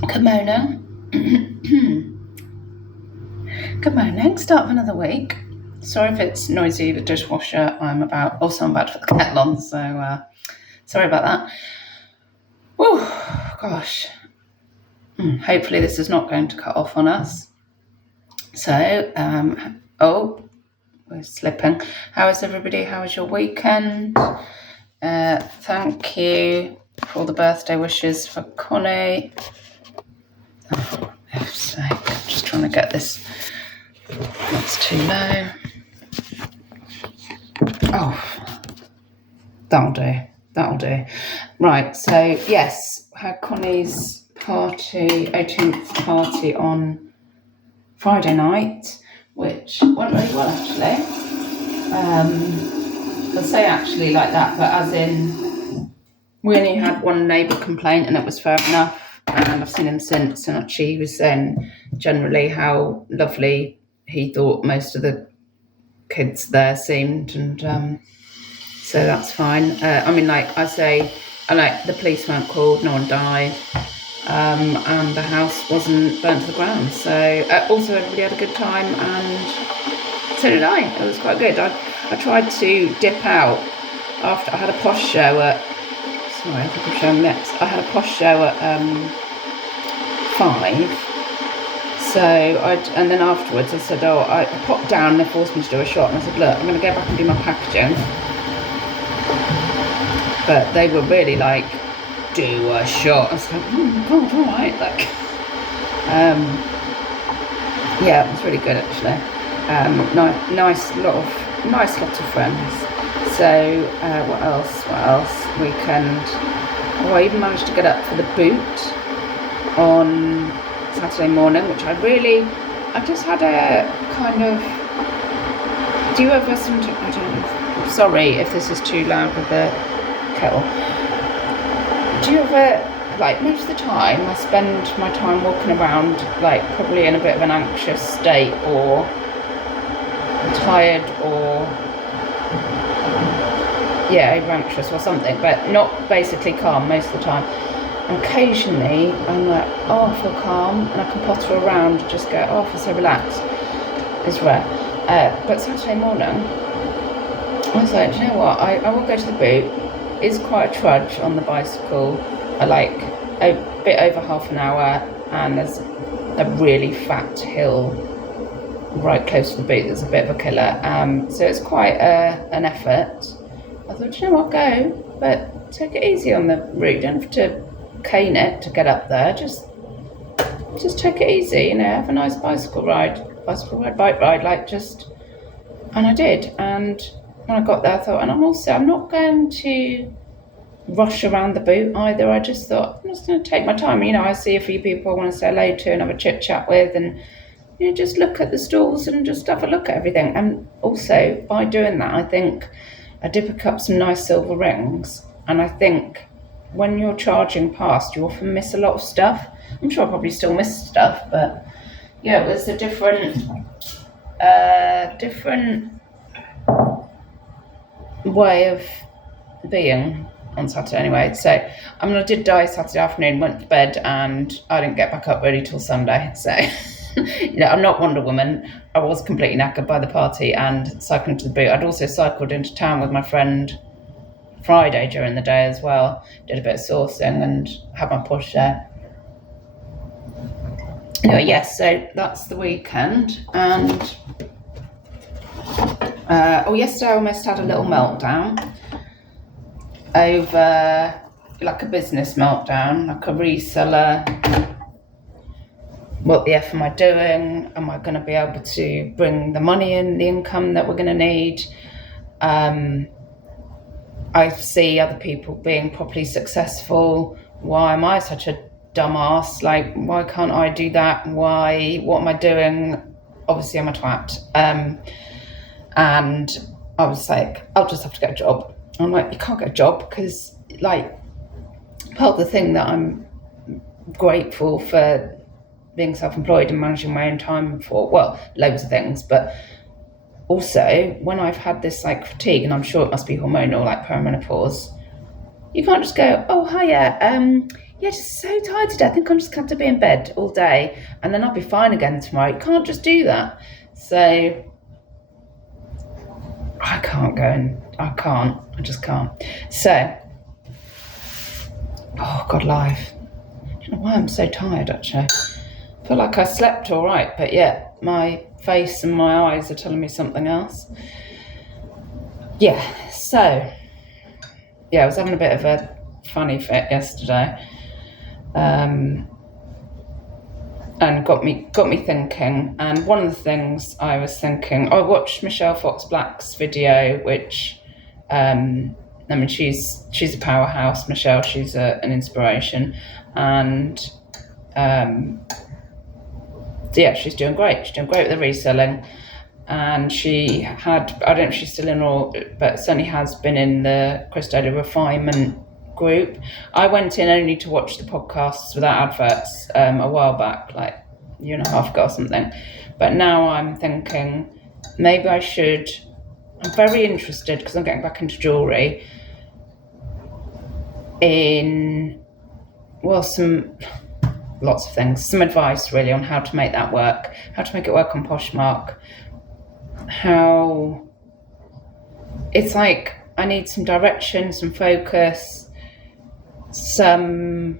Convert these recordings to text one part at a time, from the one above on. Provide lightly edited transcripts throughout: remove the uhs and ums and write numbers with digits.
Good morning. Good morning. Start of another week. Sorry if it's noisy, the dishwasher. I'm about to put the kettle on, so sorry about that. Whew, gosh. Hopefully this is not going to cut off on us. So, we're slipping. How is everybody? How was your weekend? Thank you for all the birthday wishes for Connie. Oh, for sake. I'm just trying to get this. That's too low. Oh, that'll do. Right, so yes, had Connie's party, 18th party on Friday night, which went really well actually. I say actually like that, but as in we only had one neighbour complaint and it was fair enough, and I've seen him since, and actually he was saying generally how lovely he thought most of the kids there seemed, and so that's fine. I mean, like I say, the police weren't called, no one died, and the house wasn't burnt to the ground. So also everybody had a good time, and so did I. It was quite good. I tried to dip out after I had a posh show at. Sorry, I think I'm showing next. I had a posh show at 5. So and then afterwards I said, I popped down and they forced me to do a shot, and I said, look, I'm going to go back and do my packaging. But they were really like, do a shot. I was like, God, all right. Like, yeah, it was really good actually. Nice lot of friends. So what else? Weekend. I even managed to get up for the boot on Saturday morning, which I just had a kind of. Do you ever sometimes? I don't know. Sorry if this is too loud with the kettle. Do you ever, like, most of the time I spend my time walking around, like, probably in a bit of an anxious state, or tired, or over anxious or something, but not basically calm most of the time. And occasionally I'm like, I feel calm, and I can potter around and just go, I feel so relaxed. It's rare. But Saturday morning, I was like, do you know what? I will go to the boot. It's quite a trudge on the bicycle. I like a bit over half an hour, and there's a really fat hill right close to the boot that's a bit of a killer. So it's quite an effort. I thought, do you know what? Go, but take it easy on the route. Don't have to cane it to get up there. Just take it easy, have a nice bicycle ride, bike ride, and I did. And when I got there, I thought, and I'm not going to rush around the boot either. I just thought, I'm just going to take my time. I see a few people I want to say hello to and have a chit chat with, and just look at the stalls and just have a look at everything. And also by doing that, I think I did pick up some nice silver rings, and I think when you're charging past, you often miss a lot of stuff. I'm sure I probably still miss stuff, but it was a different way of being on Saturday anyway. So I did die Saturday afternoon, went to bed, and I didn't get back up really till Sunday. So I'm not Wonder Woman. I was completely knackered by the party and cycling to the boot. I'd also cycled into town with my friend Friday during the day as well. Did a bit of sourcing and had my push there. Anyway, yes, so that's the weekend. And yesterday I almost had a little meltdown over, like, a business meltdown, like a reseller. What the F am I doing? Am I going to be able to bring the money in, the income that we're going to need? I see other people being properly successful. Why am I such a dumbass? Like, why can't I do that? What am I doing? Obviously I'm a twat. And I was like, I'll just have to get a job. I'm like, you can't get a job, because, like, part of the thing that I'm grateful for being self-employed and managing my own time for, well, loads of things, but also when I've had this, like, fatigue, and I'm sure it must be hormonal, like perimenopause, you can't just go, oh, hiya, yeah, just so tired today. I think I'm just going to be in bed all day and then I'll be fine again tomorrow. You can't just do that. So I can't go and I just can't. So, oh God, life. I don't know why I'm so tired actually. I feel like I slept all right, but yeah, my face and my eyes are telling me something else. Yeah, so, yeah, I was having a bit of a funny fit yesterday. And got me thinking. And one of the things I was thinking, I watched Michelle Fox Black's video, which, I mean, she's a powerhouse, Michelle. She's an inspiration, and yeah, she's doing great. She's doing great with the reselling, and she had, I don't know if she's still in or, but certainly has been in the Chris Daly Refinement group. I went in only to watch the podcasts without adverts a while back, like a year and a half ago or something. But now I'm thinking maybe I should. I'm very interested because I'm getting back into jewellery. In lots of things, some advice really on how to make that work, how to make it work on Poshmark. How it's like I need some direction, some focus. Some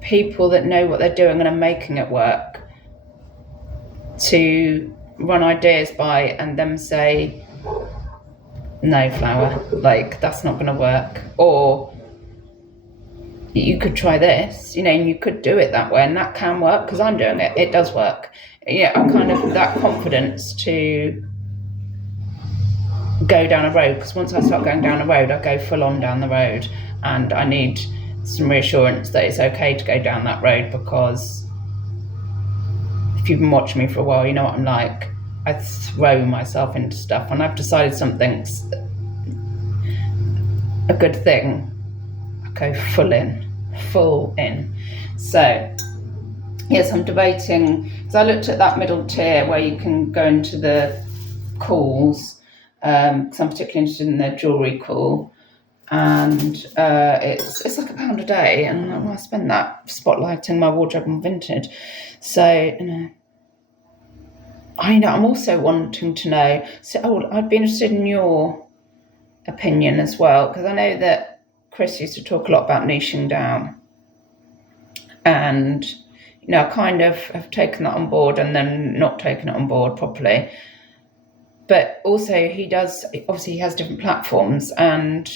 people that know what they're doing and are making it work to run ideas by and them say, no, Flower, like that's not going to work, or you could try this, and you could do it that way and that can work because I'm doing it. It does work. Yeah, I'm kind of that confidence to go down a road, because once I start going down a road, I go full on down the road, and I need some reassurance that it's okay to go down that road, because if you've been watching me for a while, you know what I'm like. I throw myself into stuff. When I've decided something's a good thing, I go full in. So yes, I'm debating, because I looked at that middle tier where you can go into the calls, because I'm particularly interested in the jewellery call, and it's like £1 a day, and I'm like, I spend that spotlighting my wardrobe on vintage. So I'm also wanting to know. So I'd be interested in your opinion as well, because I know that Chris used to talk a lot about niching down, and I kind of have taken that on board and then not taken it on board properly. But also he has different platforms, and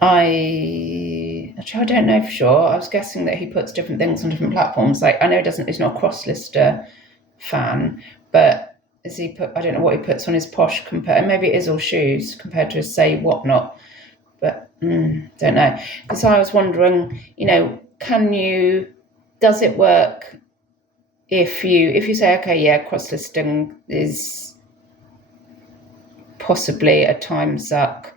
I don't know for sure. I was guessing that he puts different things on different platforms. Like I know he's not a cross-lister fan, but I don't know what he puts on his Posh maybe it is all shoes compared to his Say Whatnot, but don't know. Because I was wondering, does it work if you say, okay, yeah, cross-listing is possibly a time suck,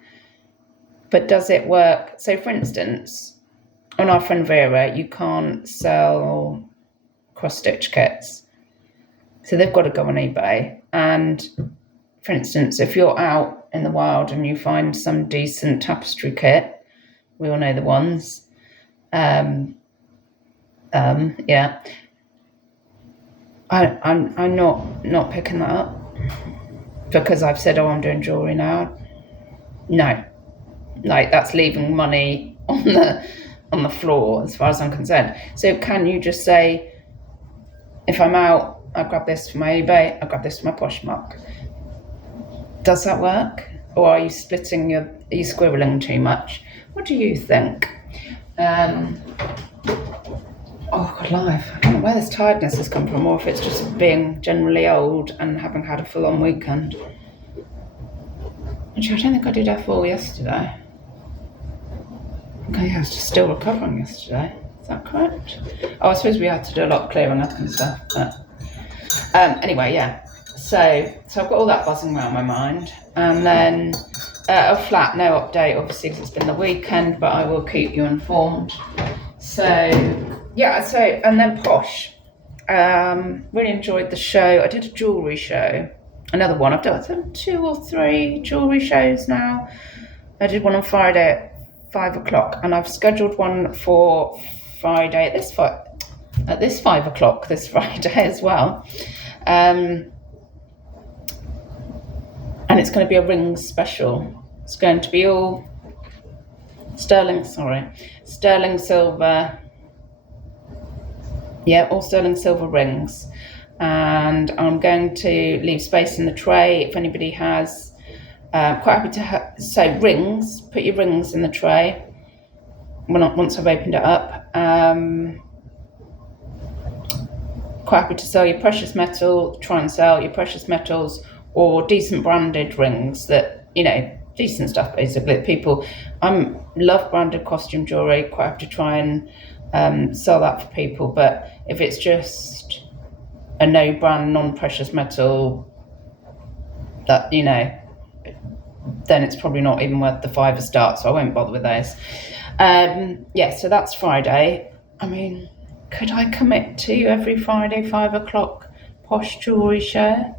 but does it work? So for instance, on our friend Vera, you can't sell cross-stitch kits. So they've got to go on eBay. And for instance, if you're out in the wild and you find some decent tapestry kit, we all know the ones. Yeah. I'm not picking that up because I've said, I'm doing jewellery now. No. Like that's leaving money on the floor as far as I'm concerned. So can you just say, if I'm out, I grab this for my eBay, I grab this for my Poshmark? Does that work? Or are you squirreling too much? What do you think? Oh God, life. I don't know where this tiredness has come from, or if it's just being generally old and having had a full-on weekend. Actually, I don't think I did F4 yesterday. Okay, I was just still recovering yesterday. Is that correct? Oh, I suppose we had to do a lot of clearing up and stuff. But anyway, yeah. So I've got all that buzzing around my mind, and then a flat no update, obviously, because it's been the weekend, but I will keep you informed. So yeah. So and then Posh. Really enjoyed the show. I did a jewellery show. Another one. I've done 2 or 3 jewellery shows now. I did one on Friday at 5 o'clock, and I've scheduled one for Friday at this 5 o'clock this Friday as well. And it's going to be a rings special. It's going to be all sterling silver. Yeah, all sterling silver rings. And I'm going to leave space in the tray if anybody has. Quite happy to so rings. Put your rings in the tray once I've opened it up. Quite happy to sell your precious metal. Try and sell your precious metals or decent branded rings that, you know, decent stuff basically. People, love branded costume jewellery. Quite happy to try and sell that for people. But if it's just a no brand, non-precious metal, that, you know, then it's probably not even worth the £5 start, so I won't bother with those. Yeah, so that's Friday. I mean, could I commit to every Friday 5 o'clock posh jewellery show?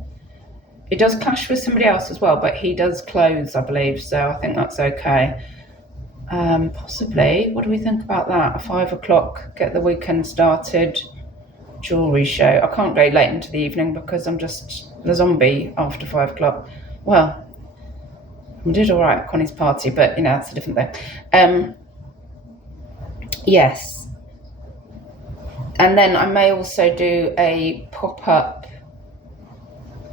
It does clash with somebody else as well, but he does clothes, I believe, so I think that's okay. Possibly. What do we think about that? 5 o'clock, get the weekend started, jewellery show. I can't go late into the evening because I'm just the zombie after 5 o'clock. Well, we did all right at Connie's party, but, you know, that's a different thing. Yes. And then I may also do a pop-up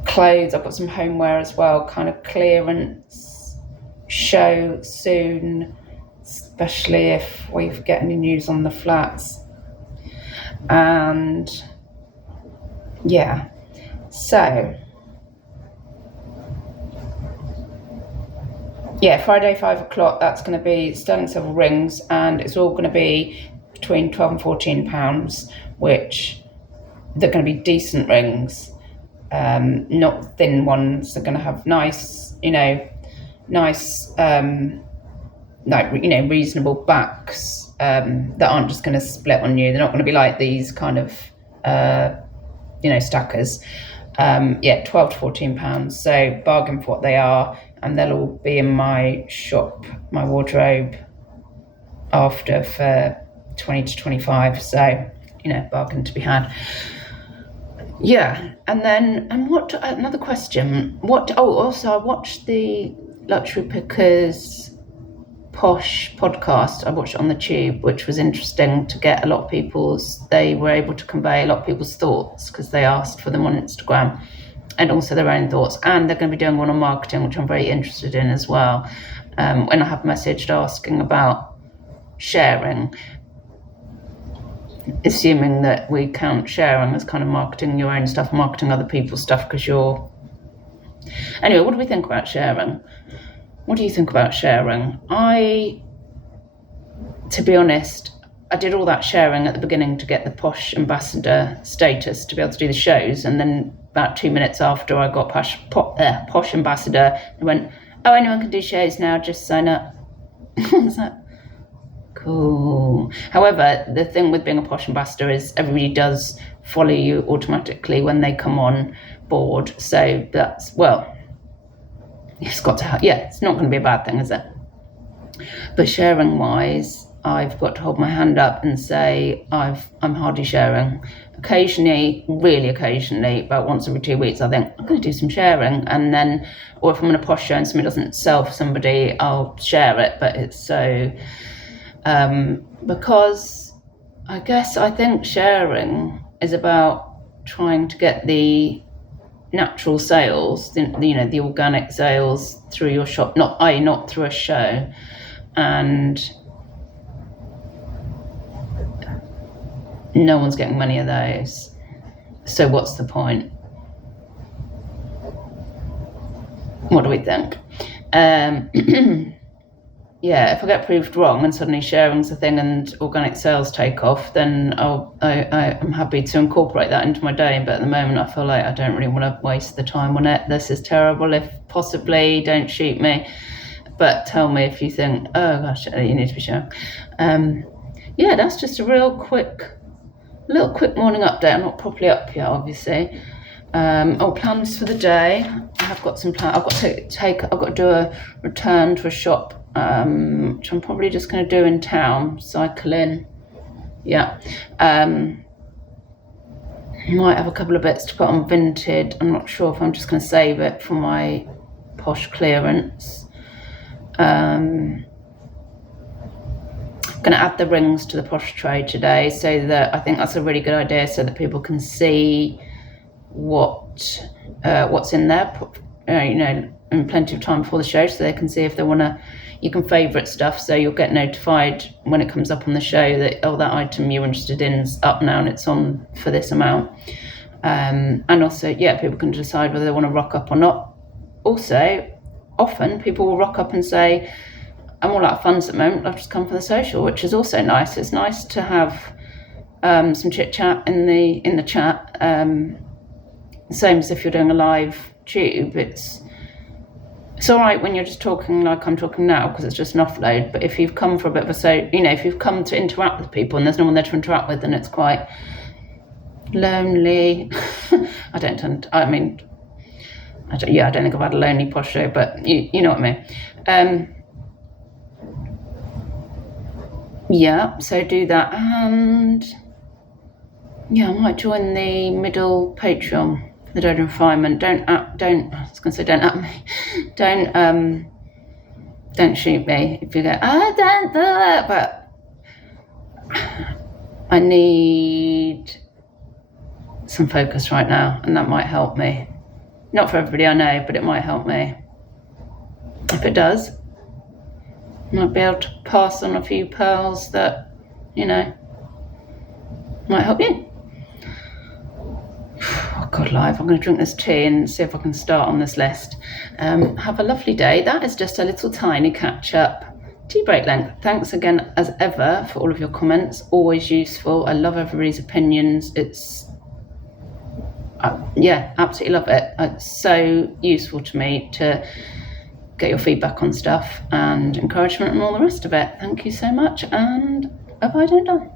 clothes. I've got some homeware as well, kind of clearance show soon, especially if we get any news on the flats. And yeah, so yeah, Friday 5 o'clock, that's going to be sterling silver rings, and it's all going to be between £12 and £14, which they're going to be decent rings, not thin ones. They're going to have nice, reasonable backs that aren't just going to split on you. They're not going to be like these kind of, stackers. £12 to £14, so bargain for what they are, and they'll all be in my shop, my wardrobe, after for 20 to 25, so, bargain to be had. Yeah, and what, another question, also I watched the Luxury Pickers Posh podcast. I watched it on the Tube, which was interesting to get they were able to convey a lot of people's thoughts because they asked for them on Instagram, and also their own thoughts. And they're going to be doing one on marketing, which I'm very interested in as well. When I have messaged asking about sharing, assuming that we count sharing as kind of marketing your own stuff, marketing other people's stuff, because Anyway, what do we think about sharing? What do you think about sharing? To be honest, I did all that sharing at the beginning to get the Posh Ambassador status to be able to do the shows, and then about 2 minutes after I got Posh Ambassador, it went, oh, anyone can do shows now, just sign up. Was that cool? However, the thing with being a Posh Ambassador is everybody does follow you automatically when they come on board, so that's, well, it's got to, it's not going to be a bad thing, is it? But sharing wise, I've got to hold my hand up and say I'm hardly sharing. Occasionally, really occasionally, about once every 2 weeks, I think I'm going to do some sharing, and then, or if I'm in a posh show and somebody doesn't sell for somebody, I'll share it. But it's so because I think sharing is about trying to get the natural sales, the organic sales through your shop, not through a show, and no one's getting many of those. So what's the point? What do we think? Yeah, if I get proved wrong and suddenly sharing's a thing and organic sales take off, then I'm happy to incorporate that into my day. But at the moment, I feel like I don't really want to waste the time on it. This is terrible. If possibly, don't shoot me. But tell me if you think, oh gosh, you need to be sharing. Yeah, that's just a little quick morning update. I'm not properly up yet, obviously. Plans for the day. I have got some plans. I've got to do a return to a shop which I'm probably just going to do in town, cycle in. Yeah. Might have a couple of bits to put on Vinted. I'm not sure if I'm just going to save it for my Posh clearance. Going to add the rings to the Posh tray today, so that I think that's a really good idea, so that people can see what's in there, in plenty of time before the show, so they can see if they want to. You can favourite stuff, so you'll get notified when it comes up on the show that, oh, that item you're interested in is up now and it's on for this amount. And also, people can decide whether they want to rock up or not. Also, often people will rock up and say, I'm all out of funds at the moment, I've just come for the social, which is also nice. It's nice to have some chit chat in the chat. Same as if you're doing a live tube. It's all right when you're just talking like I'm talking now, because it's just an offload. But if you've come for a bit of if you've come to interact with people and there's no one there to interact with, then it's quite lonely. I don't think I've had a lonely Posh show, but you know what I mean. So do that, and I might join the middle Patreon. The Dodo Refinement. I was going to say don't at me. Don't shoot me if you go, don't do it. But I need some focus right now, and that might help me. Not for everybody I know, but it might help me. If it does, I might be able to pass on a few pearls that, might help you. Oh God, live. I'm going to drink this tea and see if I can start on this list. Have a lovely day. That is just a little tiny catch-up tea break length. Thanks again, as ever, for all of your comments. Always useful. I love everybody's opinions. It's, absolutely love it. It's so useful to me to get your feedback on stuff and encouragement and all the rest of it. Thank you so much, and bye-bye, don't die.